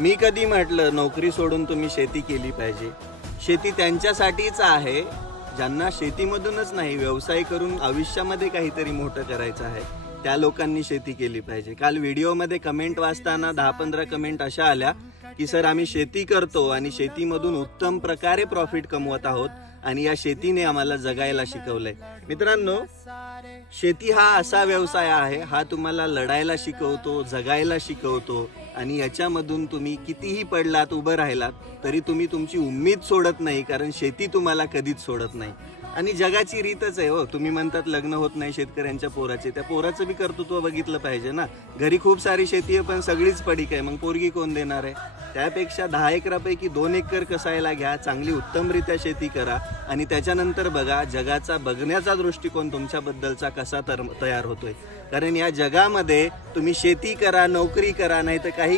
मी कधी म्हटलं नोकरी सोडून तुम्ही शेती केली पाहिजे? शेती त्यांच्यासाठीच आहे ज्यांना शेतीमधूनच नाही, व्यवसाय करून आयुष्यामध्ये काहीतरी मोठं करायचं आहे. त्या लोकांनी शेती केली पाहिजे. काल व्हिडिओमध्ये कमेंट वाचताना 10-15 कमेंट अशा आल्या की सर आम्ही शेती करतो आणि शेतीमधून उत्तम प्रकारे प्रॉफिट कमवत आहोत आणि या शेतीने आम्हाला जगायला शिकवलंय. मित्रांनो, शेती हा असा व्यवसाय आहे, हा तुम्हाला लढायला शिकवतो, जगायला शिकवतो आणि याच्यामधून तुम्ही कितीही पडलात, उभं राहिलात तरी तुम्ही तुमची उम्मीद सोडत नाही, कारण शेती तुम्हाला कधीच सोडत नाही. आणि जगाची रीतच आहे हो. तुम्ही म्हणतात लग्न होत नाही शेतकऱ्यांच्या पोराचे, त्या पोराचं बी कर्तृत्व बघितलं पाहिजे ना. घरी खूप सारी शेती आहे पण सगळीच पडीक आहे, मग पोरगी कोण देणार आहे? त्यापेक्षा 10 एकरापैकी 2 एकर कसायला घ्या, चांगली उत्तमरित्या शेती करा आणि त्याच्यानंतर बघा जगाचा बघण्याचा दृष्टिकोन तुमच्याबद्दलचा कसा तयार होतोय. कारण या जगामध्ये तुम्ही शेती करा, नोकरी करा, नाही तर काही